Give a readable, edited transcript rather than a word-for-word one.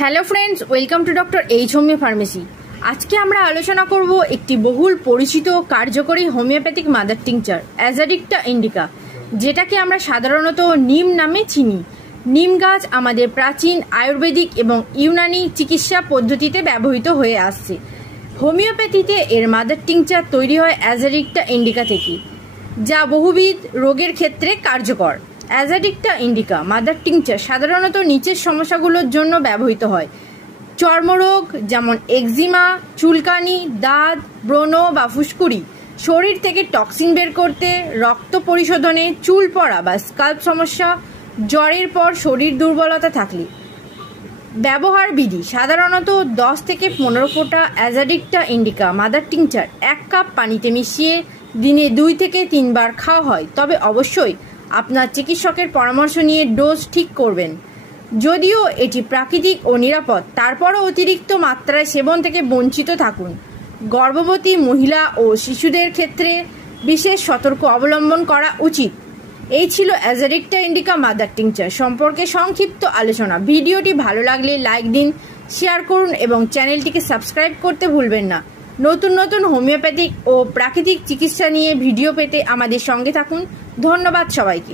Hello friends, welcome to doctor H homeo pharmacy. আজকে আমরা আলোচনা করব একটি বহুল পরিচিত কার্যকরী হোমিওপ্যাথিক মাদার টিংচার অ্যাজাডিক্টা ইন্ডিকা, যেটাকে আমরা সাধারণত নিম নামে চিনি। নিম গাছ আমাদের প্রাচীন আয়ুর্বেদিক এবং ইউনানি চিকিৎসা পদ্ধতিতে ব্যবহৃত হয়ে আসছে। হোমিওপ্যাথিতে এর মাদার টিংচার তৈরি হয় অ্যাজাডিক্টা ইন্ডিকা থেকে, যা বহুবিধ রোগের ক্ষেত্রে কার্যকর। অ্যাজাডিক্টা ইন্ডিকা মাদার টিংচার সাধারণত নিচের সমস্যাগুলোর জন্য ব্যবহৃত হয়: চর্মরোগ যেমন এক্সিমা, চুলকানি, দাঁত, ব্রণ বা ফুসকুড়ি, শরীর থেকে টক্সিন বের করতে, রক্ত পরিশোধনে, চুল পড়া বা স্কাল্প সমস্যা, জ্বরের পর শরীর দুর্বলতা থাকলে। ব্যবহার বিধি: সাধারণত 10 থেকে 15 ফোঁটা অ্যাজাডিক্টা ইন্ডিকা মাদার টিংচার 1 কাপ পানিতে মিশিয়ে দিনে 2 থেকে 3 বার খাওয়া হয়, তবে অবশ্যই আপনার চিকিৎসকের পরামর্শ নিয়ে ডোজ ঠিক করবেন। যদিও এটি প্রাকৃতিক ও নিরাপদ, তারপরও অতিরিক্ত মাত্রায় সেবন থেকে বঞ্চিত থাকুন। গর্ভবতী মহিলা ও শিশুদের ক্ষেত্রে বিশেষ সতর্ক অবলম্বন করা উচিত। এই ছিল অ্যাজাডিক্টা ইন্ডিকা মাদার টিংচার সম্পর্কে সংক্ষিপ্ত আলোচনা। ভিডিওটি ভালো লাগলে লাইক দিন, শেয়ার করুন এবং চ্যানেলটিকে সাবস্ক্রাইব করতে ভুলবেন না। নতুন নতুন হোমিওপ্যাথিক ও প্রাকৃতিক চিকিৎসা নিয়ে ভিডিও পেতে আমাদের সঙ্গে থাকুন। ধন্যবাদ সবাইকে।